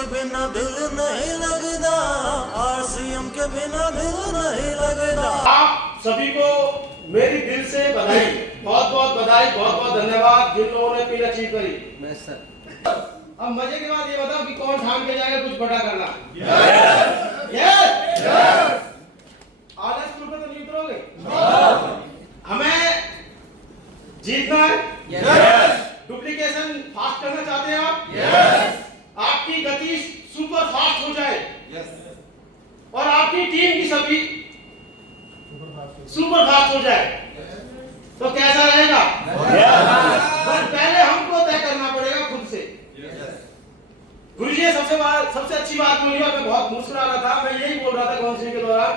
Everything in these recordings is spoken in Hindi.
के बिना दिल नहीं लगता, आरसीएम के बिना दिल नहीं लगता। आप सभी को मेरी दिल से बधाई, बहुत बहुत बधाई, बहुत बहुत धन्यवाद जिन लोगों ने पिन अचीव करी। अब मजे की बात ये बताओ कि कौन ठान के जाएगा कुछ बड़ा करना? यस आलस स्कूल पे तो नहीं उतरोगे? हमें जीतना है। डुप्लीकेशन फास्ट करना चाहते हैं आप? आपकी गति सुपर फास्ट हो जाए और आपकी टीम की सभी सुपर फास्ट हो जाए तो कैसा रहेगा? पर पहले हमको तय करना पड़ेगा खुद से। गुरुजी ने सबसे अच्छी बात बोली और मैं बहुत मुस्कुरा रहा था। मैं यही बोल रहा था काउंसलिंग के दौरान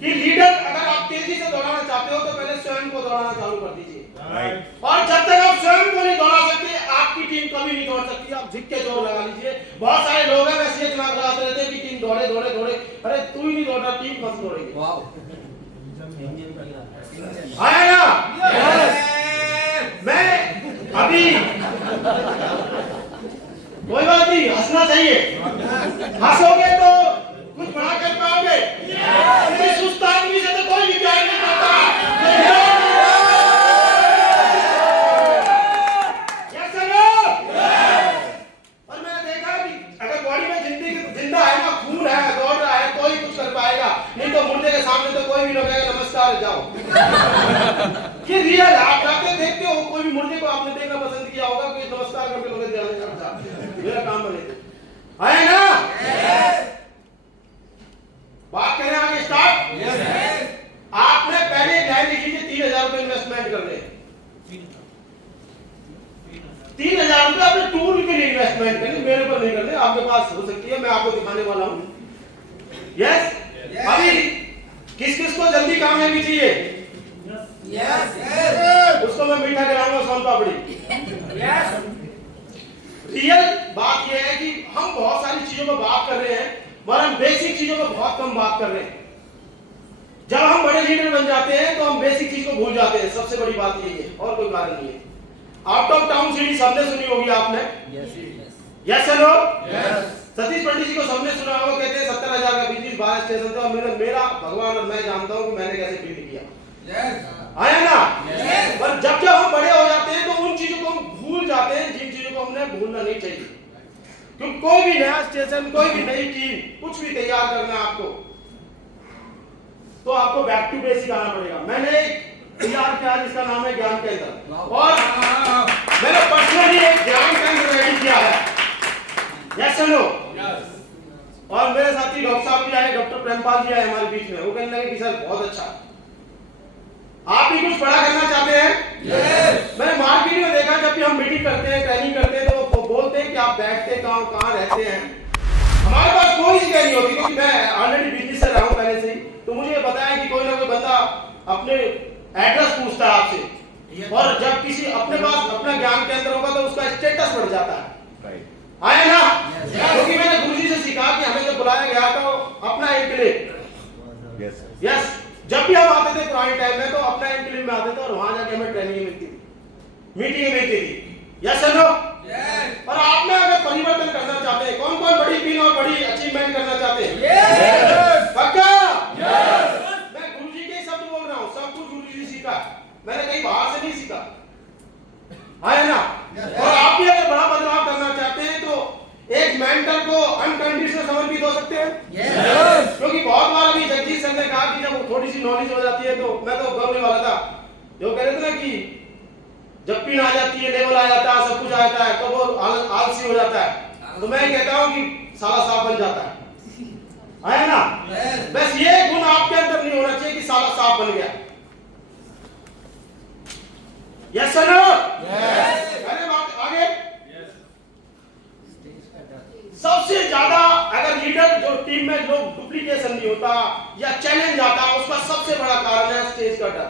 कि लीडर अगर आप तेजी से दौड़ाना चाहते हो तो पहले स्वयं को दौड़ाना चालू कर दीजिए। और जब तक आप स्वयं को नहीं दौड़ा सकते आपकी टीम कभी नहीं दौड़ सकती। आप झिक के जोर लगा लीजिए। बहुत सारे लोग हैं वैसे दिमाग लगाते रहते हैं कि टीम दौड़े दौड़े दौड़े, अरे तू ही नहीं दौड़ रहा, टीम कब दौड़ेगी? आया ना? मैं अभी कोई बात नहीं, हंसना चाहिए। हंसोगे तो कुछ बड़ा कर पाओगे। सुस्त आदमी से तो कोई भी प्यार नहीं करता। और मैंने देखा कि अगर बॉडी में जिंदा है ना, खून है, दौड़ रहा है तो ही कुछ कर पाएगा, नहीं तो मुर्दे के सामने तो कोई भी लोग कहेगा नमस्कार जाओ। ये रियल आप जाते देखते हो, कोई भी मुर्दे को आपने देखना पसंद किया होगा, कोई नमस्कार करके लोग जाने जाता मेरा काम बने आए ना? बात करें आगे स्टार्ट। आपने पहले एक लाइन लिखी थी 3000 रुपए इन्वेस्टमेंट करने। 3000 रुपए अपने टूर के लिए इन्वेस्टमेंट करने, मेरे ऊपर नहीं करने। आपके पास हो सकती है, मैं आपको दिखाने वाला हूं। यस अभी किस किस को जल्दी कामयाबी चाहिए? उसको मैं मीठा खिलाऊंगा, सोन पापड़ी। रियल बात यह है कि हम बहुत सारी चीजों पर बात कर रहे हैं मगर हम बेसिक चीजों पर बहुत कम बात कर रहे हैं। जब हम बड़े लीडर बन जाते हैं तो हम बेसिक चीज को भूल जाते हैं। सबसे बड़ी बात यही है और कोई कारण नहीं है। आउट ऑफ टाउन सिटी सबने सुनी होगी आपने? यस हेलो सतीश पंडित जी को सबने सुना होगा। कहते हैं 70,000 का बिजनेस 12 स्टेशन थे और मेरा भगवान और मैं जानता हूं कि मैंने कैसे बिल्ड किया। आया ना? पर जब जब हम बड़े हो जाते हैं तो उन चीजों को हम भूल जाते हैं जिन चीजों को हमने भूलना नहीं चाहिए। क्योंकि कोई भी नया स्टेशन, कोई भी नई टीम, कुछ भी तैयार करना है आपको तो आपको बैक टू बेसिक आना पड़ेगा। मैंने एक तैयार किया जिसका नाम है ज्ञान केंद्र और मैंने पर्सनली एक ज्ञान केंद्र रेडी किया है। यस नो और मेरे साथी डॉक्टर साहब भी आए, डॉक्टर प्रेमपाल जी आए हमारे बीच में। वो कहने लगे कि सर बहुत अच्छा, आप भी कुछ बड़ा करना चाहते हैं? मैंने मार्केट में देखा जब भी हम मीटिंग करते हैं, ट्रेनिंग करते हैं तो वो बोलते हैं कि आप बैठते कहाँ रहते हैं। हमारे पास कोई जगह नहीं होती क्योंकि मैं ऑलरेडी बिजनेस से रहा हूं पहले से ही, तो मुझे ये पता है कि कोई ना कोई बंदा अपने एड्रेस पूछता है आपसे और जब किसी अपने पास अपना ज्ञान केंद्र होगा तो उसका स्टेटस बढ़ जाता है। आए ना? क्योंकि मैंने गुरुजी से सीखा कि हमें जब बुलाया गया तो अपना इंक्लेव, यस जब भी हम आते थे पुराने टाइम में तो अपना इंक्लेव में आते थे और वहां जाके हमें ट्रेनिंग मिलती थी, मीटिंग मिलती थी। यस नो और आपने अगर परिवर्तन करना चाहते हैं, कौन कौन बड़ी पिन और बड़ी अचीवमेंट करना चाहते हैं? पक्का? मैं गुरुजी के शब्द बोल रहा हूं, सब कुछ गुरुजी से सीखा, मैंने कहीं बाहर से नहीं सीखा। है ना? और आप भी अगर बड़ा बदलाव करना चाहते हैं तो एक मेंटर को अनकंडीशनल समर्पित हो सकते हैं। क्योंकि बहुत बार अभी जगदीश सर ने कहा कि जब थोड़ी सी नॉलेज हो जाती है तो मैं तो गौरव वाला था जो कह रहे थे ना कि जब पिन आ जाती है, लेवल आ जाता है, सब कुछ आ जाता है तो वो आलसी हो जाता है। तो मैं कहता हूं कि साला साफ बन जाता है ना? बस ये गुण आपके अंदर नहीं होना चाहिए कि साला साफ बन गया। Yes sir no? अरे बात आगे। सबसे ज्यादा अगर लीडर जो टीम में लोग डुप्लीकेशन नहीं होता या चैलेंज आता उसका सबसे बड़ा कारण है स्टेज का डर।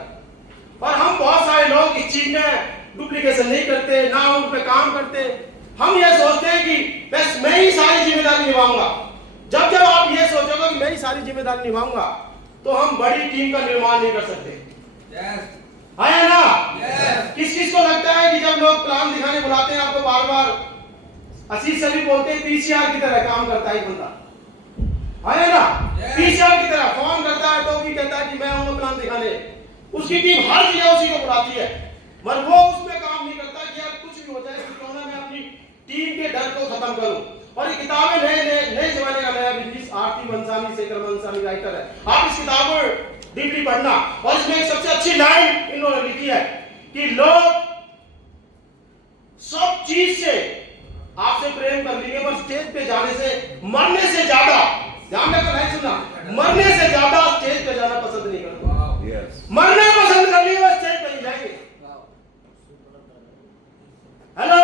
और हम बहुत सारे लोग इस चीज में डुप्लीकेशन नहीं करते, ना उन पे काम करते। हम ये सोचते हैं कि बस मैं ही सारी जिम्मेदारी निभाऊंगा। जब जब आप ये सोचोगे कि मैं ही सारी जिम्मेदारी निभाऊंगा तो हम बड़ी टीम का निर्माण नहीं कर सकते। आया ना? किस किस को लगता है कि जब लोग प्लान दिखाने बुलाते हैं आपको बार बार आशीष सर भी बोलते हैं पीसीआर की तरह काम करता है बंदा, है ना? पीसीआर की तरह फोन करता है तो भी कहता है कि मैं हूं प्लान दिखाने। उसकी टीम हर जगह उसी को बुलाती है, मगर वो उसमें काम नहीं करता कि यार कुछ भी हो जाए तो क्यों ना मैं अपनी टीम के डर को खत्म करूं। और ये किताबें नए जमाने का नया बिजनेस, आरती मंसानी, शेखर मंसानी राइटर है, आप इस किताब को डीपली पढ़ना। और इसमें एक सबसे अच्छी लाइन इन्होंने लिखी है कि लोग सब चीज से आपसे प्रेम कर लेंगे पर स्टेज पे जाने से, मरने से ज्यादा, ध्यान रखना, नहीं सुनना, मरने से ज्यादा स्टेज पे जाना पसंद नहीं करते। मरना पसंद कर लिए वो स्टेज पे नहीं जाएंगे। हेलो,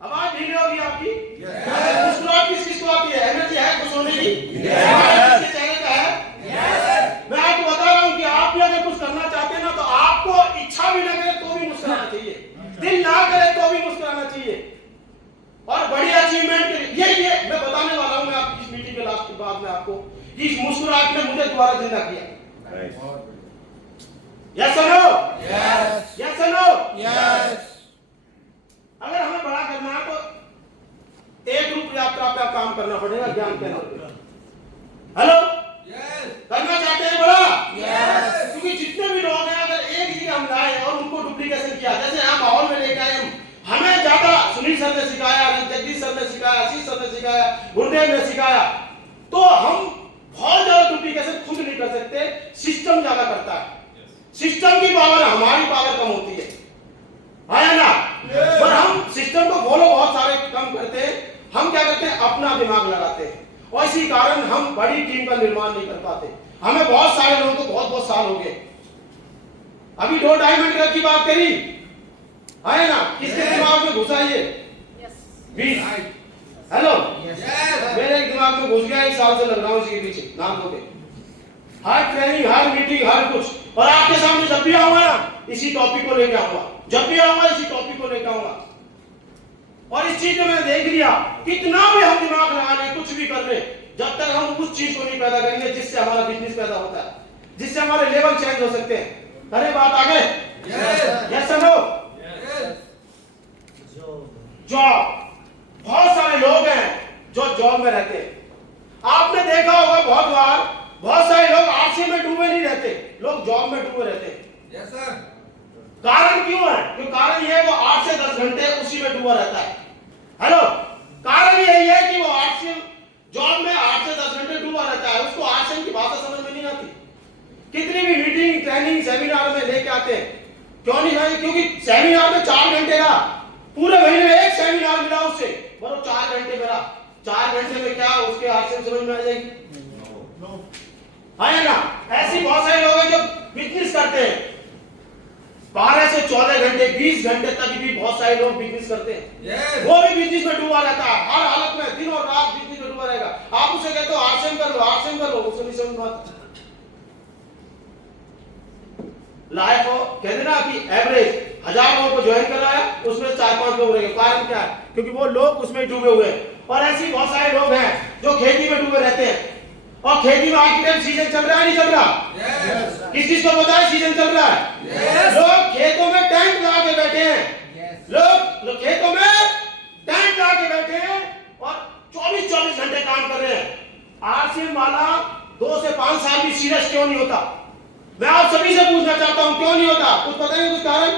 आवाज ढीली होगी आपकी? मुस्कुराहट किस किस को आती है? एनर्जी है खुश होने की? किसके चेहरे पे है? मैं आपको बता रहा हूं कि आप भी अगर कुछ करना चाहते हैं ना तो आपको इच्छा भी ना करे तो भी मुस्कुराना चाहिए, दिल ना करे तो भी मुस्कुराना चाहिए। और बड़ी अचीवमेंट के लिए ये मैं बताने वाला हूं, मैं आपकी इस मीटिंग के लास्ट के बाद में आपको, इस मुस्कुराहट ने मुझे दोबारा जिंदा किया। यस और नो? यस और नो? अगर हमें बड़ा करना है तो एक रूप यात्रा पे काम करना पड़ेगा, ज्ञान के नाम पे। हेलो, करना चाहते हैं बड़ा? क्योंकि जितने भी लोग हैं अगर एक जगह हम लाए और उनको डुप्लीकेशन किया, जैसे यहाँ माहौल में लेकर आए, हमें ज्यादा सुनील सर ने सिखाया, जगदीश सर ने सिखाया, आशीष सर ने सिखाया, गुरुदेव ने सिखाया, तो हम बहुत ज्यादा डुप्लीकेशन खुद नहीं कर सकते, सिस्टम ज्यादा करता है। सिस्टम की पावर, हमारी पावर कम होती है ना? पर हम सिस्टम को फॉलो बहुत सारे कम करते हैं, हम क्या करते हैं अपना दिमाग लगाते हैं, और इसी कारण हम बड़ी टीम का निर्माण नहीं कर पाते। हमें बहुत सारे लोगों को बहुत साल हो गए, अभी 2 डायमंड की बात करी है ना, किसके दिमाग में घुसा ये? 20। हेलो, मेरे दिमाग में घुस गया, 1 साल से लग रहा हूं इसी के पीछे, नाम दोगे हर ट्रेनिंग, हर मीटिंग, हर कुछ। और आपके सामने जब भी आऊंगा ना इसी टॉपिक को लेकर आऊंगा, जब भी आऊंगा इसी टॉपिक को लेकर आऊंगा। और इस चीज में मैंने देख लिया कितना भी हम दिमाग लगा लें, कुछ भी कर ले, जब तक हम उस चीज को नहीं पैदा करेंगे जिससे हमारा बिजनेस पैदा होता है, जिससे हमारे लेवल चेंज हो सकते हैं। अरे बात आगे? यस और नो? जॉब, बहुत सारे लोग हैं जो जॉब में रहते हैं। आपने देखा होगा बहुत बार, बहुत सारे लोग आरसी में डूबे नहीं रहते, लोग जॉब में डूबे रहते हैं। Yes sir. कारण क्यों है? क्योंकि कारण ये है वो 8 से 10 घंटे उसी में डूबा रहता है। हेलो, कारण यही है कि वो 8 से जॉब में 8 से 10 घंटे डूबा रहता है, उसको आरसी की भाषा समझ में नहीं आती। कितनी भी मीटिंग, ट्रेनिंग, सेमिनार में लेके आते हैं, क्यों नहीं भाई? क्योंकि सेमिनार में 4 घंटे का, पूरे महीने में एक सेमिनार मिला उससे, बोलो 4 घंटे मेरा, 4 घंटे में क्या उसके आरसी समझ में आ जाएगी? है ना? ऐसी बहुत सारे लोग हैं जो बिजनेस करते हैं 12 से 14 घंटे, 20 घंटे तक भी बहुत सारे लोग बिजनेस करते हैं। वो भी बिजनेस में डूबा रहता है, हर हालत में दिन और रात बिजनेस में डूबा रहेगा। आप उसे कहते हो आरसीएम कर लो, आरसीएम कर लो, उसको नहीं समझ में आता। लाइफ हो कहते ना कि एवरेज 1000 लोगों को ज्वाइन कराया, उसमें 4-5 लोग रह गए। कारण क्या है? क्योंकि वो लोग उसमें डूबे हुए हैं। और ऐसे बहुत सारे लोग हैं जो खेती में डूबे रहते हैं, और खेती में आर्टिकल सीजन चल रहा है, नहीं चल रहा? किस चीज को पता है सीजन चल रहा है? लोग खेतों में टेंट लगा के बैठे हैं, लोग खेतों में टेंट लगा के बैठे हैं और 24-24 घंटे काम कर रहे हैं। आरसीएम वाला 2 से 5 साल भी सीरियस क्यों नहीं होता? मैं आप सभी से पूछना चाहता हूं, क्यों नहीं होता? कुछ बताएंगे? कुछ कारण?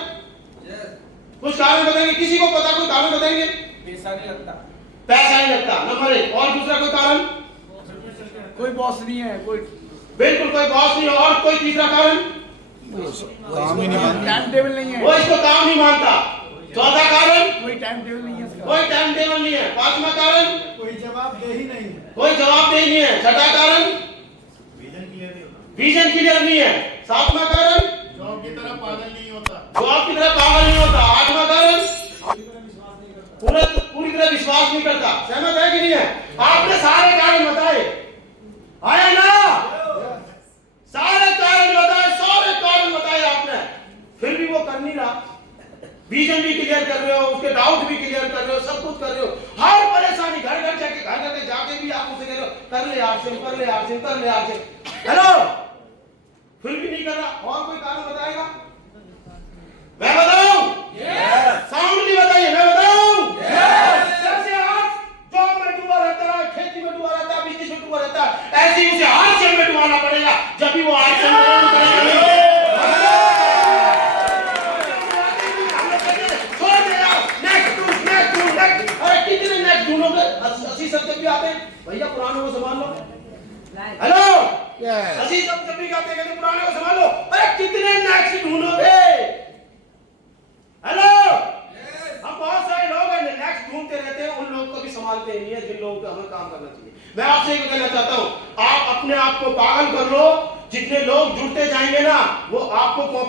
कुछ कारण बताएंगे? किसी को पता कोई कारण बताएंगे? पैसा नहीं लगता। पैसा नहीं लगता, नंबर 1। और दूसरा कोई कारण? कोई बॉस नहीं है, कोई बिल्कुल कोई बॉस नहीं। और कोई तीसरा कारण? काम ही नहीं मानता, टाइम टेबल नहीं है, वो इसको काम नहीं मानता। चौथा कारण? कोई टाइम टेबल नहीं है इसका, कोई टाइम टेबल नहीं है। पांचवा कारण? कोई जवाबदेही नहीं है, कोई जवाबदेही नहीं है। छठा कारण? विजन क्लियर नहीं है। सातवां कारण? जॉब की तरफ पागल नहीं होता। जॉब की तरफ पागल नहीं होता। आठवां कारण? पूरी तरह विश्वास नहीं करता। सहमत है कि नहीं है? आपने सारे कारण बताए, आया ना? सारे कारण बताए आपने, फिर भी वो कर नहीं रहा। विजन भी क्लियर कर रहे हो, उसके डाउट भी क्लियर कर रहे हो, सब कुछ कर रहे हो, हर परेशानी घर घर जाके भी आप उसे कह रहे हो कर ले आरसीएम, कर ले आरसीएम, कर ले आरसीएम। हेलो, फिर भी नहीं कर रहा। और कोई कारण बताएगा? मैं बताऊं? साउंडली बताइए, मैं बताऊं?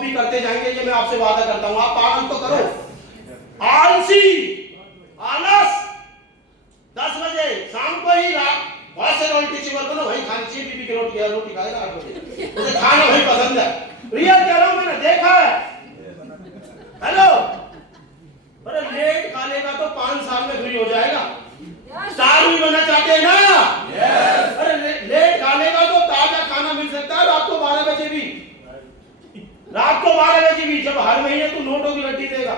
कॉपी करते जाएंगे, ये मैं आपसे वादा करता हूं। आप पालन तो करो। आलसी, आलस 10 बजे शाम को ही बहुत से रोटी चिवर को ना वही खानी चाहिए। बीबी की रोटी, रोटी खाएगा 8 बजे, उसे खाना वही पसंद है। रियल कह रहा हूं, मैंने देखा है। हेलो, अरे लेट खा लेगा तो 5 साल में फ्री हो जाएगा। स्टार भी बनना चाहते हैं ना? अरे लेट खा लेगा तो ताजा खाना मिल सकता है रात को 12 बजे भी, रात को 12 बजे भी, जब हर महीने तू नोटों की गड्डी देगा।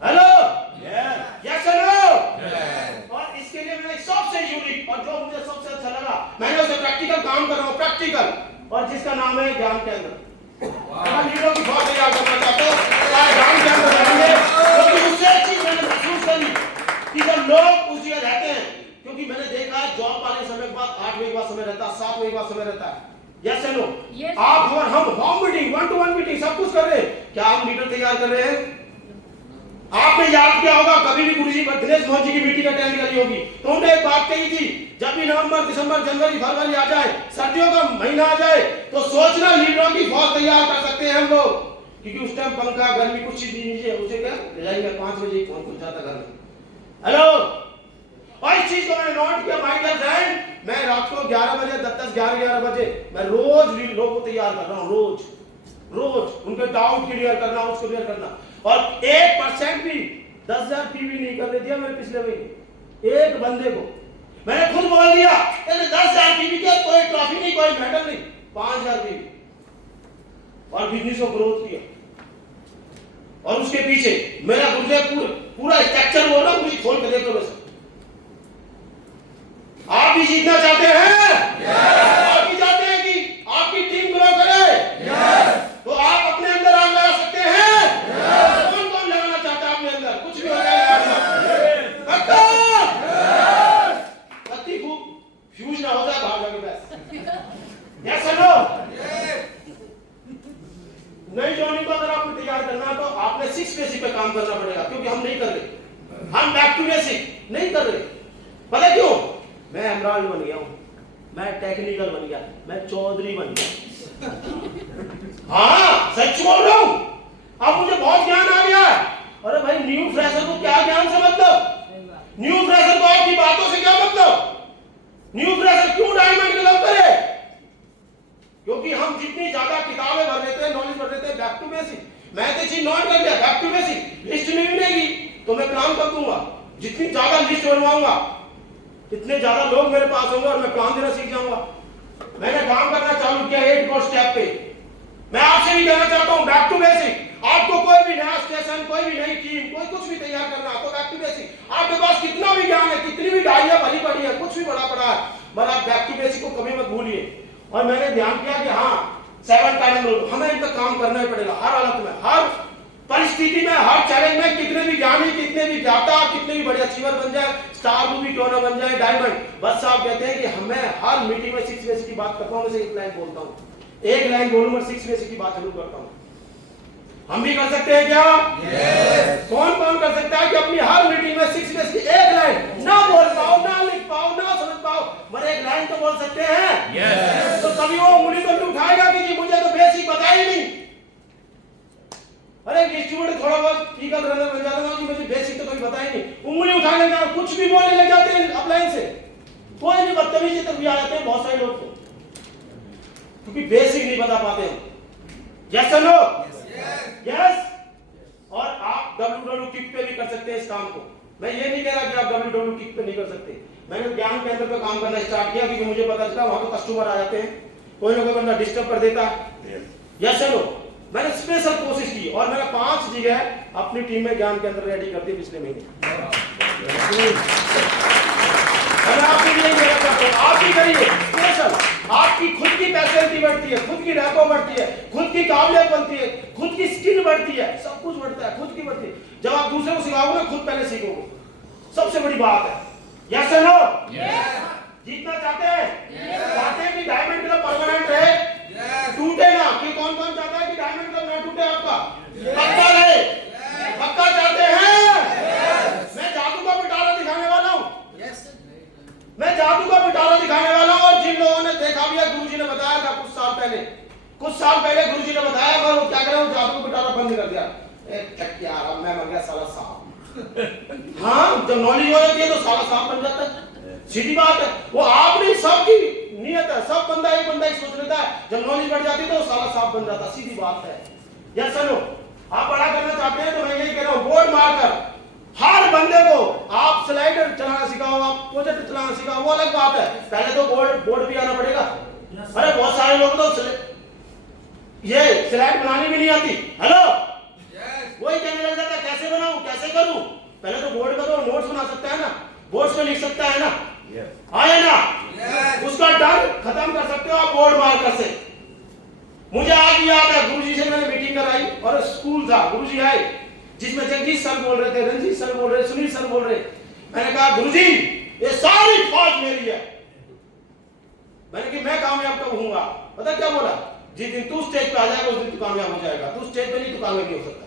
Hello, yes no. और इसके लिए मैंने सबसे यूनिक और जो मुझे सबसे अच्छा लगा, मैंने उसे प्रैक्टिकल काम कर रहा हूँ, प्रैक्टिकल, और जिसका नाम है ज्ञान केंद्र। लीडरों की बहुत तैयार करना चाहते हो, ज्ञान केंद्र रहेंगे, क्योंकि उससे एक चीज मैंने महसूस करी कि जब लोग उस जगह रहते हैं, क्योंकि मैंने देखा है जॉब वाले समय के बाद 8 बजे के बाद समय रहता है, 7 बजे के बाद समय रहता है। Yes no. आप और हम होम मीटिंग, 1-to-1 मीटिंग सब कुछ कर रहे हैं। क्या हम लीडर तैयार कर रहे हैं? आपने याद किया होगा, कभी भी गुरुजी दिनेश मोहन जी की मीटिंग अटेंड करी होगी, तो उन्होंने एक बात कही थी, जब भी नवंबर, दिसंबर, जनवरी, फरवरी आ जाए, सर्दियों का महीना आ जाए, तो सोचना लीडरों की फौज तैयार कर सकते हैं हम लोग, क्योंकि उस टाइम पंखा, गर्मी कुछ चीज नहीं है, उसे क्या ले जाएंगे 5 बजे कौन खुल जाता घर में। हेलो, और इस चीज को मैंने नोट किया माय डियर फ्रेंड, मैं रात को 11 बजे 10-11 बजे मैं रोज लोगों को तैयार कर रहा हूँ, रोज उनके डाउट क्लियर करना, उसको क्लियर करना। और 1% भी 10,000 फी भी नहीं करने दिया मैंने पिछले महीने एक बंदे को। मैंने खुद बोल दिया, 10,000 फी भी किया, कोई ट्रॉफी नहीं, कोई मेडल नहीं, 5,000 फी, और बिजनेस को ग्रोथ किया। और उसके पीछे मेरा गुरुदेव पूरा स्ट्रक्चर बोल रहा, मुझे खोल के देख लो। वैसे आप भी जीतना चाहते हैं? आप भी चाहते हैं कि आपकी टीम ग्रो करे? तो आप अपने अंदर आग लगा सकते हैं। कौन कौन लगाना चाहता है अपने अंदर? कुछ भी हो जाएगा, बत्ती खूब फ्यूज ना हो जाए बाहर जाके बस। Yes no. नई जॉइनिंग को अगर आपको तैयार करना है तो आपने 6 बेसिक पे काम करना पड़ेगा, क्योंकि हम नहीं कर रहे, हम बैक टू बेसिक नहीं कर रहे। पता क्यों? मैं एमराल्ड बन गया हूं, मैं टेक्निकल बन गया, मैं चौधरी बन गया। हाँ, सच बोल रहा हूं। अब मुझे बहुत ज्ञान आ गया है। अरे भाई, न्यू फ्रेशर को क्या ज्ञान से मतलब? न्यू फ्रेशर को आपकी बातों से क्या मतलब? न्यू फ्रेशर क्यों डायमंड क्लब करे? क्योंकि हम जितनी ज्यादा किताबें भर लेते हैं, नॉलेज भर लेते हैं, बैक टू बेसिक। मैं तो चीज नोट कर लिया, बैक टू बेसिक। लिस्ट नहीं मिलेगी तो मैं प्लान कर दूंगा। जितनी ज्यादा लिस्ट बनवाऊंगा, इतने ज्यादा लोग मेरे पास होंगे और मैं प्लान देना सीख जाऊंगा। मैंने काम करना चालू किया 8 कोर्स स्टेप पे। मैं आपसे भी कहना चाहता हूं, बैक टू बेसिक। आपको कोई भी नया स्टेशन, कोई भी नई टीम, कोई कुछ भी तैयार करना है तो बैक टू बेसिक। आपके पास कितना भी ज्ञान है, कितनी भी डायरियां भरी पड़ी है, कुछ भी बड़ा पड़ा है, मगर आप बैक टू बेसिक को कभी मत भूलिए। और मैंने ध्यान किया कि हाँ, 7 टाइम रूल, हमें इन पर काम करना ही पड़ेगा, हर हालत में, हर परिस्थिति में, हर चैलेंज में। कितने भी ज्ञानी, कितने भी ज्ञाता, कितने भी बड़े अचीवर बन जाए, स्टार भी क्यों ना बन जाए, डायमंड, बस आप कहते हैं कि हमें हर मीटिंग में 6 बेसिक की बात करता हूं। मैं एक लाइन बोलता हूं, एक लाइन बोलूंगा, 6 बेसिक की बात जरूर करता हूं। हम भी कर सकते हैं क्या? कौन कौन कर सकता है कि अपनी हर मीटिंग में 6 बेसिक की एक लाइन ना बोल पाओ, ना लिख पाओ, ना समझ पाओ, मगर एक लाइन तो बोल सकते हैं? तो तभी वो उंगली तो नहीं उठाएगा कि जी मुझे तो बेसिक पता ही नहीं। अरे डिस्ट्रीब्यूटर थोड़ा बहुत ठीक है, बन जाता हूं कि मुझे बेसिक तो कोई पता ही नहीं, उंगली उठाने का कुछ भी बोलने लग जाते हैं अपलाइन से। कोई भी बदतमीजी तक भी आ जाते हैं बहुत सारे लोग तो, क्योंकि बेसिक नहीं बता पाते हैं। यस और नो? यस। और आप www किक पे भी कर सकते हैं इस काम को। मैं ये नहीं कह रहा कि आप www किक पे नहीं कर सकते। मैंने ज्ञान केंद्र पे काम करना स्टार्ट किया क्योंकि मुझे पता चला वहां तो कस्टमर आ जाते हैं, कोई ना कोई बंदा डिस्टर्ब कर देता है। यस और नो? मैंने स्पेशल कोशिश की और मैंने 5 जगह अपनी टीम में ज्ञान केंद्र रेडी कर दिए पिछले महीने। मैं आपसे भी यही कहना चाहता हूं, आप भी करिए स्पेशल। आपकी खुद की पर्सनैलिटी बढ़ती है, खुद की रैपो बढ़ती है, खुद की काबिलियत बनती है, खुद की स्किल बढ़ती है, सब कुछ बढ़ता है, खुद की बढ़ती है। जब आप दूसरे को सिखाओगे ना, खुद पहले सीखोगे, सबसे बड़ी बात है। यस और नो? जीतना चाहते हैं? चाहते हैं कि डायमंड क्लब परमानेंट रहे, टूटे ना? कि कौन कौन चाहता है कि डायमंड क्लब ना टूटे आपका? पक्का रहे? पक्का चाहते हैं? मैं जादू का पिटारा दिखाने वाला हूं, मैं जादू का पिटारा दिखाने वाला हूं। और जिन लोगों ने देखा भी है, गुरुजी ने बताया था कुछ साल पहले कुछ साल पहले गुरुजी ने बताया, मैं वो क्या कर रहा हूँ, जादू को बिठाना बंद कर दिया। क्या अब मैं बन गया साला सांप। हाँ, जब नॉलेज हो जाती है तो साला सांप बन जाता है, सीधी बात है। वो आप नहीं, सबकी नियत है, सब बंदा एक सोच लेता है, जब नॉलेज बढ़ जाती है तो साला सांप बन जाता, सीधी बात है। या चलो आप बड़ा करना चाहते हैं तो मैं यही कह रहा हूँ, बोर्ड मारकर हर बंदे को आप स्लाइडर चलाना सिखाओ, आप प्रोजेक्ट चलाना सिखाओ, वो अलग बात है, पहले तो बोर्ड भी आना पड़ेगा। अरे बहुत सारे लोग तो ये स्लाइड बनानी भी नहीं आती, हेलो वही कहने लग जाता है कैसे बनाऊं कैसे करूं। पहले तो बोर्ड का तो नोट्स बना सकता है ना, बोर्ड्स पे लिख सकता है ना, आया ना, उसका डर खत्म कर सकते हो आप बोर्ड मार्कर से। मुझे आज याद है, गुरुजी से मैंने मीटिंग कराई और स्कूल था, गुरुजी आए जिसमें जगदीश सर बोल रहे थे, रंजीत सर बोल रहे, सुनील सर बोल रहे। मैंने कहा गुरुजी ये सारी फौज मेरी है। मैंने कि मैं कामयाब कब होऊंगा, पता क्या बोला, जिस दिन तू स्टेज पे आ जाएगा उस दिन तू कामयाब हो जाएगा, तू स्टेज पे नहीं तो कामयाब नहीं हो सकता।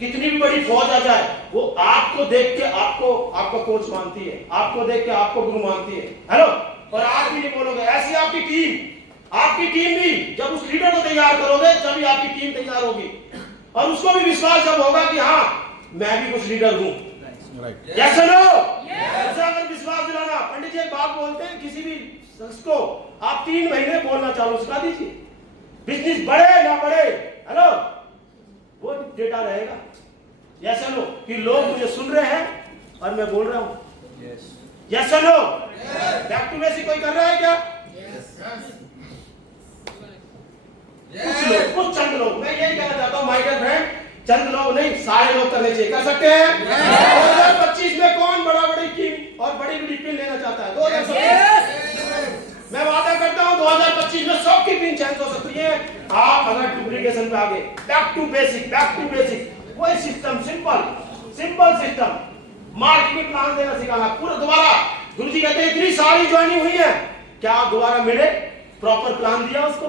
कितनी भी बड़ी फौज आ जाए वो आपको देख के आपको आपका कोच मानती है, आपको देख के आपको गुरु मानती है, हेलो। और आप भी नहीं बोलोगे, ऐसी आपकी टीम भी जब उस लीडर को तैयार करोगे तभी आपकी टीम तैयार होगी, और उसको भी विश्वास जब होगा कि हाँ मैं भी कुछ लीडर हूं। यस नो अगर विश्वास दिलाना, पंडित जी एक बात बोलते हैं, किसी भी शख्स को आप 3 महीने बोलना चालू सिखा दीजिए, बिजनेस बढ़े ना बढ़े, हेलो वो डेटा रहेगा। यस नो कि लोग मुझे सुन रहे हैं और मैं बोल रहा हूं, yes no back to basic कोई कर रहा है क्या? कुछ चंद लोग, मैं यही कहना चाहता हूं माय डियर फ्रेंड, चंद लोग नहीं सारे लोग करने चाहिए, कर सकते हैं। 2025 में कौन बड़ी टीम और बड़ी पिन लेना चाहता है? 2025 मैं वादा करता हूं 2025 में सबकी पिन चेंज हो सकती है, आप अगर डुप्लीकेशन पे आगे, बैक टू बेसिक वही system, simple system, marketing plan देना सिखाना पूरा दोबारा। गुरुजी कहते हैं इतनी सारी ज्वाइनिंग हुई है, क्या आप दोबारा मिले, प्रॉपर प्लान दिया उसको,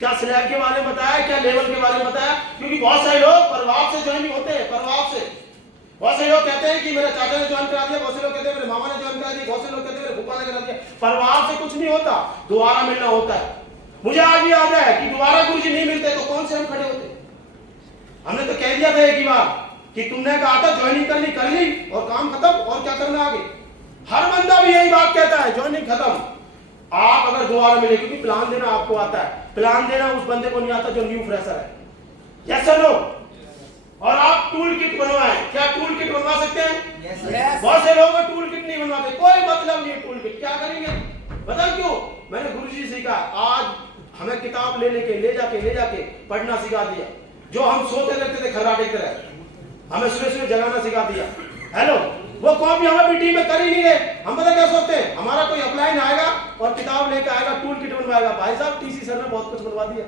क्या स्लैब के बारे में बताया, क्या लेवल के बारे में बताया? क्योंकि बहुत सारे लोग प्रभाव से ज्वाइनिंग होते हैं, प्रभाव से। बहुत से लोग कहते हैं कि मेरे चाचा ने ज्वाइन करा दिया, बहुत से लोग कहते हैं मेरे मामा ने ज्वाइन करा दिया, बहुत से लोग कहते हैं मेरे फूफा ने करा दिया। प्रभाव से कुछ नहीं होता, दोबारा मिलना होता है। मुझे आज भी याद है कि दोबारा गुरुजी नहीं मिलते तो कौन से हम खड़े होते। हमने तो कह दिया था एक ही बार कि तुमने कहा था ज्वाइनिंग कर ली और काम खत्म, और क्या करना आगे। हर बंदा भी यही बात कहता है, ज्वाइनिंग खत्म। आप अगर दोबारा मिले, क्योंकि प्लान देना आपको आता है, प्लान देना उस बंदे को नहीं आता जो न्यू फ्रेशर है, यस और नो। और आप टूल किट बनवाएं, क्या टूल किट बनवा सकते हैं? yes. बहुत से लोग टूल किट नहीं बनवाते, कोई मतलब नहीं है टूल किट, क्या करेंगे पता क्यों? मैंने गुरुजी से सीखा, आज हमें किताब ले जाके पढ़ना सिखा दिया। जो हम सोते रहते थे खर्राटे की तरह, हमें सुबह जगाना सिखा दिया, हेलो। वो कॉपी हमें टीम में कर ही नहीं रहे। हम पता क्या सोचते हैं, हमारा कोई अपलाइन आएगा और किताब लेकर आएगा, टूल किट बनवाएगा। भाई साहब टीसी सर ने बहुत कुछ बनवा दिया,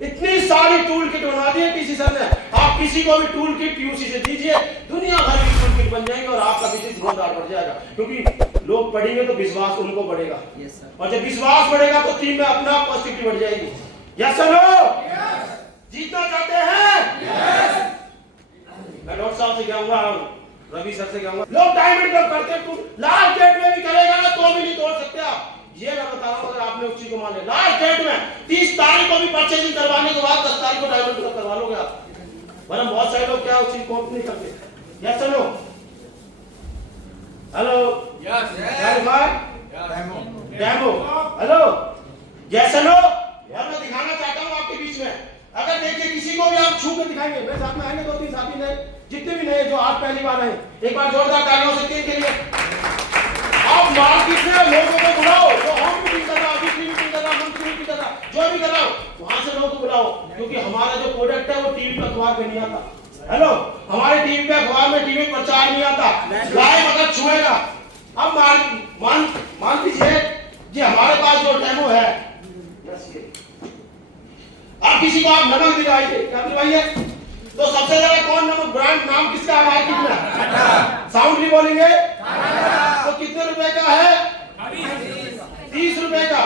इतनी सारी टूल किट बनवा दी है टीसी सर ने। आप किसी को भी टूल किट पीयूसी से दीजिए, दुनिया भर की टूल किट बन जाएंगे और आपका बिजनेस बहुत आगे बढ़ जाएगा। क्योंकि लोग पढ़ेंगे तो विश्वास उनको बढ़ेगा, और जब विश्वास बढ़ेगा तो टीम में अपना पॉजिटिविटी बढ़ जाएगी। यस और नो? जीतना चाहते हैं? मैं डॉक्टर साहब से कहूंगा, रवि सर से कहूंगा, लोग डायमंड कब करते हैं, लास्ट डेट में भी करेगा ना तो भी नहीं तोड़ सकते आप। ये मैं बता रहा हूं, अगर आपने उस चीज को मान लिया, लास्ट डेट में 30 तारीख को भी परचेजिंग करवाने के बाद 10 तारीख को डायमंड कब करवा लोगे आप। वरना बहुत सारे लोग क्या उस चीज को नहीं करते। Yes no? Hello yes demo hello yes no? यार मैं दिखाना चाहता हूं आपके बीच में, अगर देखिए किसी को भी आप छू के दिखाएंगे, मेरे साथ में आएंगे 2-3 साथी नए, जितने भी नए जो आज पहली बार आए, एक बार जोरदार तालियों से टीम के लिए। आप मार्केट में लोगों को बुलाओ, जो हम मीटिंग कर रहा, अभी मीटिंग कर रहा, मंथली मीटिंग कर रहा, जो भी कर रहा हो, वहां से लोगों को बुलाओ, क्योंकि हमारा जो प्रोडक्ट है वो टीवी पे अखबार पे नहीं आता। हेलो, हमारे टीवी पे अखबार में टीवी प्रचार नहीं आता, लाइव अगर छुएगा। अब मान लीजिए कि हमारे पास जो डेमो है, अब किसी को आप नमक दिलवाइए, क्या दिलवाइए? तो सबसे ज्यादा कौन नमक ब्रांड नाम किसका है? कितना साउंड भी बोलेंगे तो कितने रुपए का है? 30 रुपए का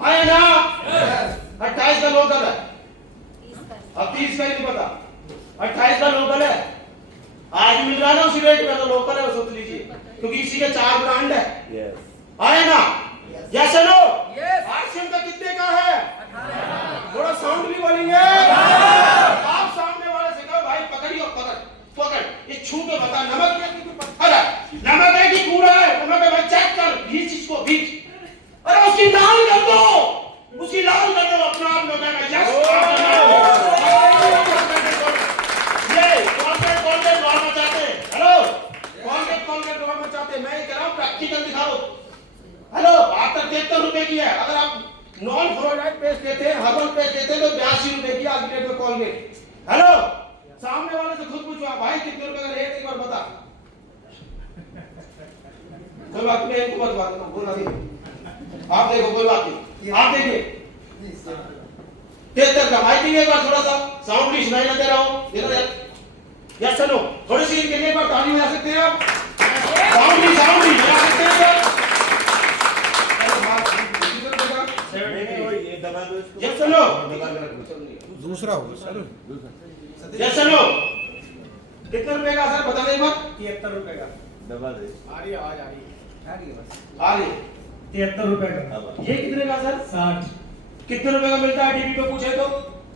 आया ना? 28 का लोकल है, अब 30 का ही नहीं पता, 28 का लोकल है। आज मिल रहा है ना उसी रेट में, तो लोकल है वो सोच लीजिए, क्योंकि इसी के 4 ब्रांड है। आया ना? Yes no? आरसीएम का कितने का है? साउंड भी बोलेंगे। आप सामने वाले से कहो भाई पकड़ियो, पकड़ पकड़, ये छू के बता नमक है कि पत्थर है, नमक है कि कूड़ा है, नमक है भाई चेक कर, भीच इसको भीच, अरे उसकी लाल कर दो, उसकी लाल कर दो, अपना आप लोग यस। ये कॉलगेट गौर मचाते, हेलो कॉलगेट गौर मचाते, मैं ये कह रहा हूँ प्रैक्टिकल दिखाओ। हेलो 73 रुपए की है, अगर आप नॉन फ्लोराइड पेस्ट लेते हैं, हर्बल पेस्ट लेते हैं तो 82 रुपए की आगे में कॉलगेट। हेलो सामने वाले से खुद पूछो भाई कितने रुपए का रेट, एक बार बता। कोई बात नहीं, इनको मत बात बोला नहीं, आप देखो कोई बात नहीं, आप देखिए 73 का माइक एक बार थोड़ा सा साउंड भी सुनाई ना दे रहा हो, देखो यार यस सुनो, थोड़ी सी इनके लिए एक बार ताली बजा सकते हैं आप, साउंड भी बजा सकते हैं सर। यस सुनो, दूसरा हो सर, यस सुनो, कितने रुपए का सर बता दे एक बार। 73 रुपए का दबा दे। आ रही है, आवाज आ रही है बस। आ रही 73 रुपए का। ये कितने का सर? 60। कितने रुपए का मिलता है टीवी पे पूछे तो?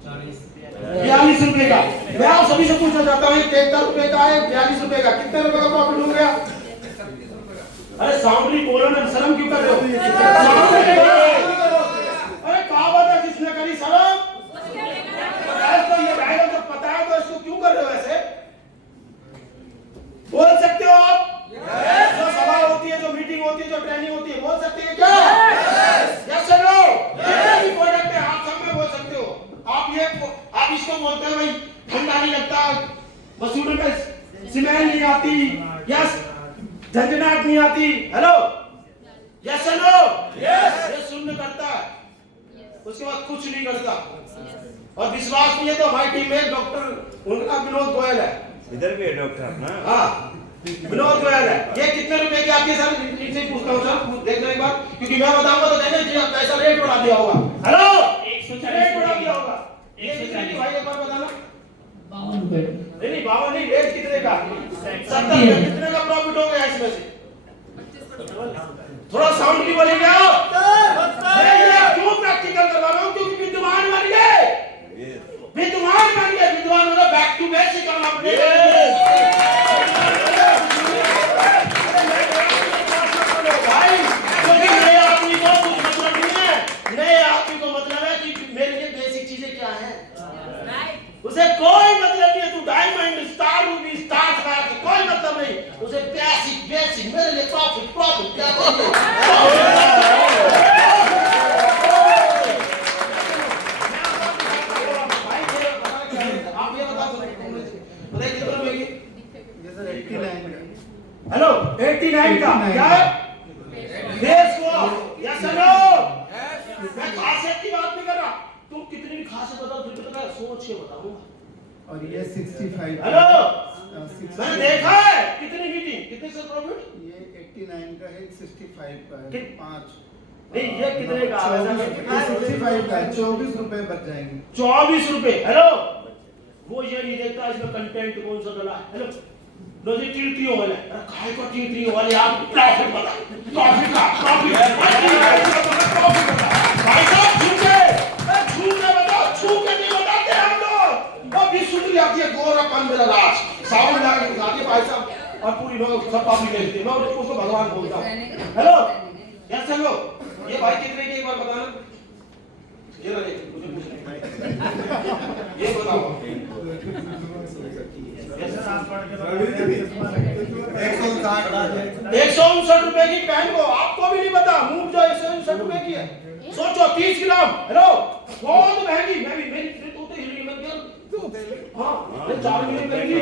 40 रुपए का। मैं आप सभी से पूछना चाहता हूँ 73 रुपए का है, 42 रुपए का, कितने रुपए का प्रॉफिट हो गया? अरे साउंड नहीं बोलो ना, शर्म क्यों कर रहे हो? अरे कहावत है जिसने करी शर्म, तो ये डायलॉग जब पता है तो इसको क्यों कर रहे हो ऐसे? बोल सकते हो आप? जो सभा होती है, जो मीटिंग होती है, जो ट्रेनिंग होती है, बोल सकते हैं क्या? यस सर नो, जितने भी प्रोडक्ट है आप सब में बोल सकते हो। आप इसको बोलते हो भाई ठंडा नहीं लगता, मसूड़ों में स्मेल नहीं आती, यस झंझनाहट नहीं आती, हेलो यस सर नो, ये शून्य करता है, उसके बाद कुछ नहीं करता। और विश्वास नहीं है तो हमारी टीम में डॉक्टर उनका विनोद गोयल है, इधर भी है डॉक्टर ना। हाँ विनोद गोयल है। ये कितने रुपए की आती है सर? इनसे पूछता हूँ सर, देख लो एक बार, क्योंकि मैं बताऊंगा तो कहना जी आप ऐसा रेट बढ़ा दिया होगा। हेलो 140 रेट बढ़ा दिया होगा, 140 भाई एक बार बताना। 52 रुपए। नहीं 52 नहीं, रेट कितने का? 70। कितने का प्रॉफिट हो गया इसमें से? थोड़ा साउंड की बोलेंगे आप? मैं ये क्यों प्रैक्टिकल करवा रहा हूँ? क्योंकि विद्वान बन गए, विद्वान बन गए, विद्वान होना बैक टू बेसिक करना पड़ेगा भाई, क्योंकि नए आदमी को कुछ मतलब नहीं है। नए आदमी को मतलब है कि मेरे लिए बेसिक चीजें क्या हैं, उसे कोई मतलब नहीं है। तू डायमंड स्टार रूबी स्टार कोई मतलब नहीं, उसे बेसिक मेरे लिए प्रॉफिट क्या चाहिए? आप ये बता दो कितने रुपए की? हेलो 89 का क्या है? फेस वॉश, यस और नो? मैं खासियत की बात नहीं कर रहा, तुम कितनी भी खासियत बताओ, फिर तो मैं सोच के बताऊंगा। और ये 65। हेलो मैंने देखा है कितनी मीटिंग, कितने से प्रॉफिट? ये 89 का है, 65 का है, 5 नहीं ये कितने का है? 65 का है, 24 रुपए बच जाएंगे। 24 रुपए। हेलो वो ये नहीं देखता इसमें कंटेंट कौन सा डला है। हेलो नो जी टीटीओ वाला, अरे काय को टीटीओ वाले आप प्रॉफिट बता, प्रॉफिट बता भाई साहब, छूके बताओ, छूके नहीं बताते हम लोग। वो भी सुन आती है गोरापन मेरा राज, साउंड लगा के दिखाती है भाई साहब, और पूरी लोग सब पापी कहते हैं, मैं उसको भगवान बोलता हूँ। हेलो यस हेलो, ये भाई कितने की एक बार बताना? ये रहे मुझे पूछना, ये बताओ 159 रुपए की पेन को आपको भी नहीं पता, मूव जो 159 रुपए की है, सोचो 30 ग्राम। हेलो बहुत महंगी, मैं भी मेरी तो हिली मत गया। हाँ मैं 4 महीने पहले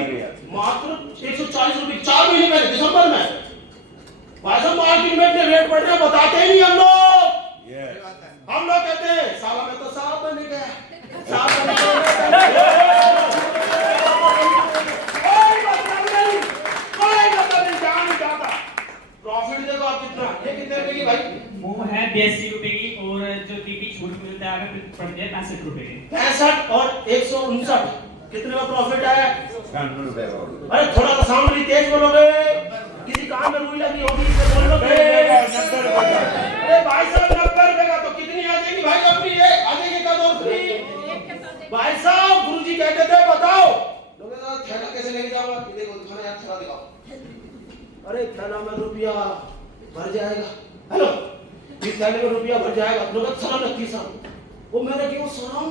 मात्र 140 रुपए, 4 महीने पहले दिसंबर में। भाई साहब मार्केट में इतने रेट बढ़ रहे बताते ही नहीं हम लोग कहते हैं साला में तो साहब बन गया, साहब बन गया, प्रॉफिट देखो आप कितना। ये कितने रुपए की भाई? वो है 82 रुपए की, और जो टीवी छूट मिलता है अगर पड़ते हैं 65 रुपए के। 65 और 159 कितने का प्रॉफिट है? 96 रुपए। अरे थोड़ा सा साउंड भी तेज बोलोगे, किसी काम में रुई लगी होगी तो बोलोगे। अरे भाई साहब 90 रुपए का तो कितनी आ जाएगी भाई अपनी? ये आ जाएगी का 2 फ्री भाई साहब गुरुजी कहते थे बताओ लोग थैला कैसे लेके जाऊंगा कि देखो दिखाना यार थैला दिखाओ अरे थैला में रुपया भर जाएगा हेलो इस थैले में रुपया भर जाएगा लोग शर्म लगती साहब वो मैंने क्यों शर्म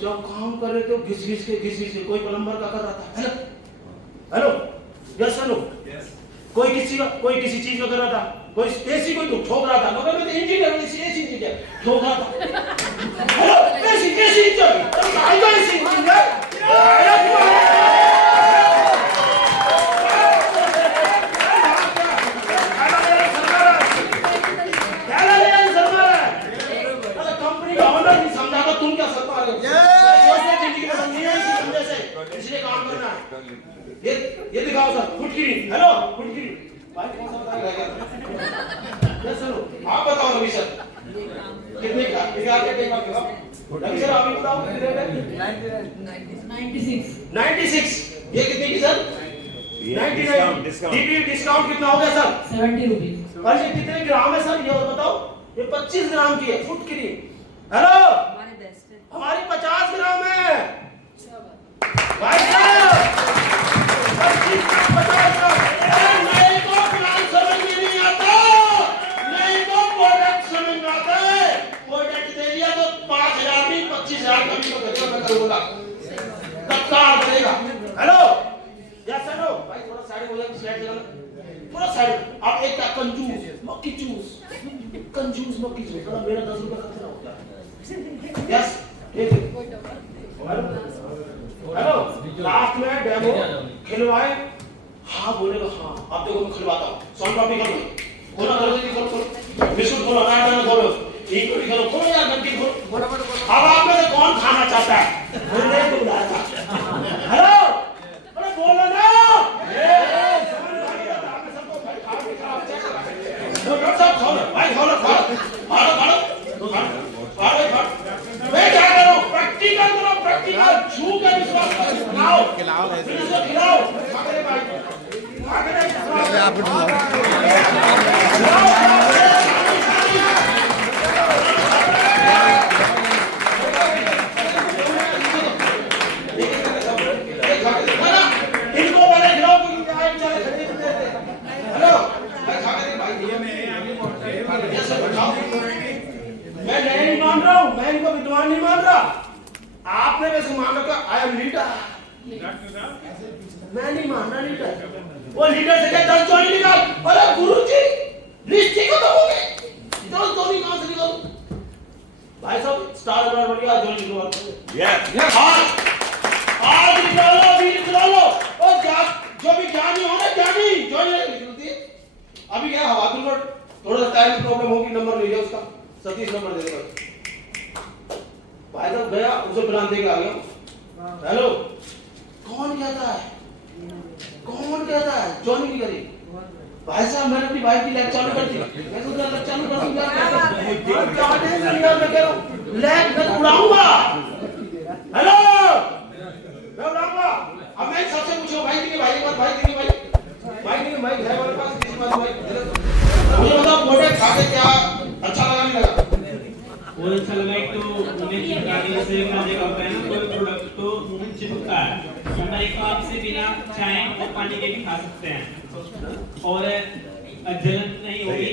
जब काम कर रहे थे घिस घिस के कोई प्लम्बर का कर रहा था हेलो हेलो यस हेलो कोई किसी चीज का कर रहा था कोई एसी कोई तो ठोक रहा था मगर मैं इंजीनियर एसी इंजीनियर ठोक रहा था हेलो एसी इंजीनियर आई तो एसी इंजीनियर कंपनी का ओनर नहीं समझा तो तुम क्या सर पा रहे हो जिंदगी में समझिए समझे से इसलिए काम करना है ये दिखाओ सर फुटकिरी हेलो फुटकिरी भाई कौन सा बताएगा यस सर आप बताओ रवि सर कितने का इधर के टेक आप रवि सर आप ही बताओ कितने का 96 ये कितने की सर 99 डिस्काउंट कितना हो गया सर 70 रुपीस और ये कितने ग्राम है सर ये और बताओ ये 25 ग्राम की है फुटकिरी हेलो हमारी 50 ग्राम है भाई साहब 25 ग्राम 50 ग्राम नहीं तो प्लान समझ में नहीं आता नहीं तो प्रोडक्ट समझ में आता है प्रोडक्ट दे दिया तो 5000 नहीं 25000 कभी तो करेगा मैं करूंगा तत्काल करेगा हेलो यस सर भाई थोड़ा साइड हो जाए स्लाइड चलाना थोड़ा साइड आप एक का कंजूस मक्खी चूस थोड़ा मेरा 10 रुपए खर्चा होता है यस हेलो लास्ट में डेमो खिलवाए हाँ बोलेगा हाँ अब देखो मैं खिलवाता हूँ सोन पापड़ी करो खोलो करो बिस्कुट खोलो नाटा खोलो एक रोटी खोलो यार नमकीन खोलो अब आप में से कौन खाना चाहता है बोलने को बुलाया था हेलो अरे बोलो ना भाई मैं क्या करूं प्रैक्टिकल करो प्रैक्टिकल छू के विश्वास करो खिलाओ फिर उसको खिलाओ आगे भाई इनको वाले खिलाओ क्योंकि आए बेचारे खड़े थे हेलो भाई खा के भाई ये सब बताओ मैं नहीं मान रहा हूँ मैं इनको विद्वान नहीं मान रहा आपने वैसे मान रखा आई एम लीडर मैं नहीं मान रहा लीडर वो लीडर से क्या 10 जोड़ी निकाल अरे गुरुजी लिस्ट ही खत्म हो गई 10 जोड़ी कहां से निकालूं भाई साहब स्टार ब्रांड बढ़िया जोड़ी निकालो यस आज निकालो अभी निकालो और जो भी ज्ञानी होंगे ज्ञानी जोड़ी निकलती है अभी क्या हवादुल पर थोड़ा सा टाइम प्रॉब्लम होगी नंबर ले लिया उसका सतीश नंबर दे देगा भाई साहब गया उसे प्लान देके आ गया हेलो कौन कहता है जॉनी की करी भाई साहब मैंने अपनी बाइक की लैब चालू कर दी मैं सोच रहा लैब चालू कर दूंगा क्या मैं कह रहा हूं लैब मैं उड़ाऊंगा हेलो मैं उड़ाऊंगा अब मैं सबसे पूछो भाई की भाई के पास भाई की भाई है हमारे पास किसी पास भाई मुझे बताओ प्रोडक्ट खा के क्या अच्छा लगा नहीं लगा और अच्छा लगा एक तो मुंह में चिपकाने से खाने का पहले कोई प्रोडक्ट तो मुंह में चिपकता है नंबर एक तो आपसे बिना चाय और पानी के भी खा सकते हैं और जलन नहीं होगी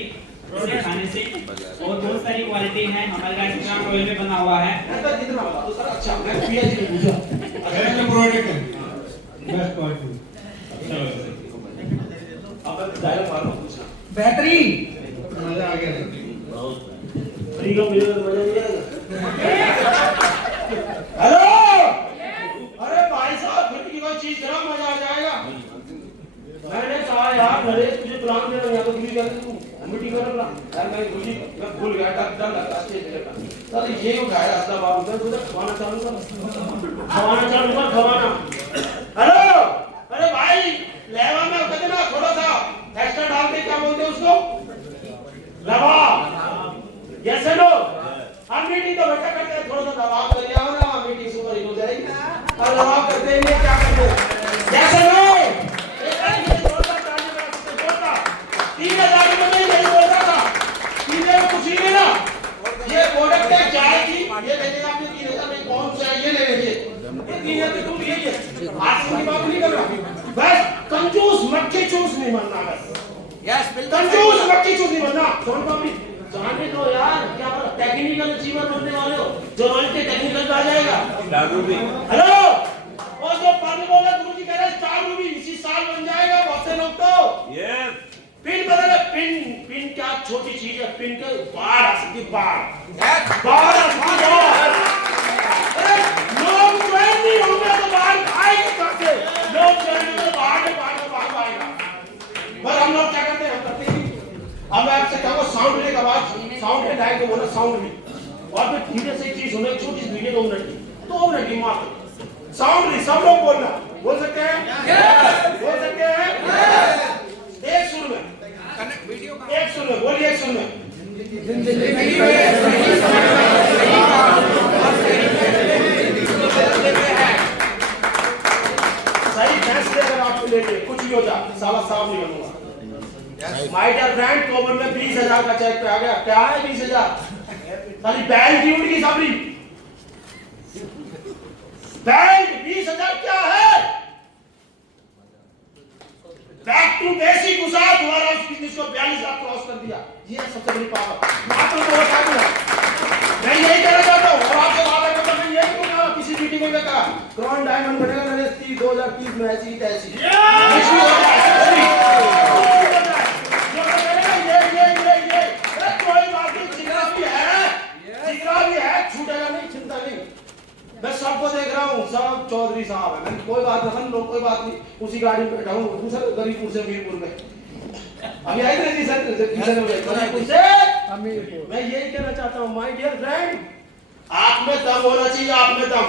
इसे खाने से और बहुत सारी क्वालिटी है हमारे राजस्थान ऑयल में बना हुआ है ऐसा कितना वाला तो सर अच्छा मैं पीएचडी में पूछा अच्छा प्रोडक्ट है बेस्ट क्वालिटी अब डायरेक्ट मारो पूछना बैटरी मजा आ गया फ्री का मिलेगा तो मजा नहीं आएगा हेलो अरे भाई साहब फिर की कोई चीज जरा मजा आ जाएगा मैंने कहा यार नरेश तुझे प्लान दे रहा हूं यहां तो गिरी कर तू मीटिंग कर रहा यार मैं भूल गया डर लगा स्टेज पे सर ये उठाया असला बाबू मैं तुझे खाना चालू कर खवाना हेलो अरे भाई लेवा में कहते ना थोड़ा सा एक्स्ट्रा डाल के क्या बोलते हैं उसको लवा यस नो हम मीटिंग तो बैठा करते हैं थोड़ा सा दबाव कर लिया ना मीटिंग सुपर हिट हो जाएगी और दबाव करते हैं क्या करते हैं यस नो एक ये थोड़ा सा चार्ज में छोटा 3000 रुपए में नहीं बोलता था 3000 में कुछ ही नहीं ना ये प्रोडक्ट है चाय की ये कहते हैं आपने 3000 में कौन आरसीएम की बात नहीं कर रहा, बस कंजूस मक्खी चूस नहीं बनना, बस कंजूस मक्खी चूस नहीं बनना। सोन पापड़ी जाने दो यार, क्या टेक्निकल अचीवर बनने वाले हो, जो रोज के टेक्निकल पे आ जाएगा। हेलो, और जो पानी बोला गुरुजी कह रहे स्टार रूबी इसी साल बन जाएगा। बहुत से लोग तो यस पिन बदले, पिन क्या छोटी चीज है, पिन के बाढ़ आ सकती, बाढ़ आ सकती है। अरे लोग ज्वाइन नहीं होंगे तो बाढ़ आएगी कहां से? लोग ज्वाइन होंगे तो बाढ़ आएगा। पर हम लोग क्या करते हैं, हम करते हैं अब मैं आपसे कहूँगा साउंड लेक आवाज, साउंड के डायरेक्ट बोलना साउंड भी, और फिर धीरे से चीज होने छोटी वीडियो 2 मिनट की मात्र साउंड भी, सब लोग बोलना, बोल सकते हैं, बोल सकते हैं, एक सुर में, एक सुर में बोलिए, एक सुर में। सही फैसले अगर आपको लेके कुछ भी हो जाए, साला साफ नहीं बनूंगा। माय डियर फ्रेंड, कोबर में 20,000 का चेक पे आ गया। क्या है 20,000? खाली बैंक ड्यूटी की सबरी, बैंक 20,000 क्या है? बैक टू बेसिक घुसा, दोबारा उस बिजनेस को 42 लाख क्रॉस कर दिया। ये सबसे बड़ी पावर मात्र तो बता दूंगा। मैं यही कहना चाहता हूँ, और आपसे वादा करता हूं, मैं यही कहूंगा, किसी मीटिंग में कहा क्राउन डायमंड बनेगा नरेश 2030 में, ऐसी तैसी मैं सबको देख रहा हूँ, सब चौधरी साहब है, मैं कोई बात नहीं, लोग कोई बात नहीं, उसी गाड़ी में बैठा हूँ, दूसरा गरीबपुर से मीरपुर में अभी आई थी सर, गरीबपुर से। मैं यही कहना चाहता हूँ माय डियर फ्रेंड, आप में दम होना चाहिए, आप में दम।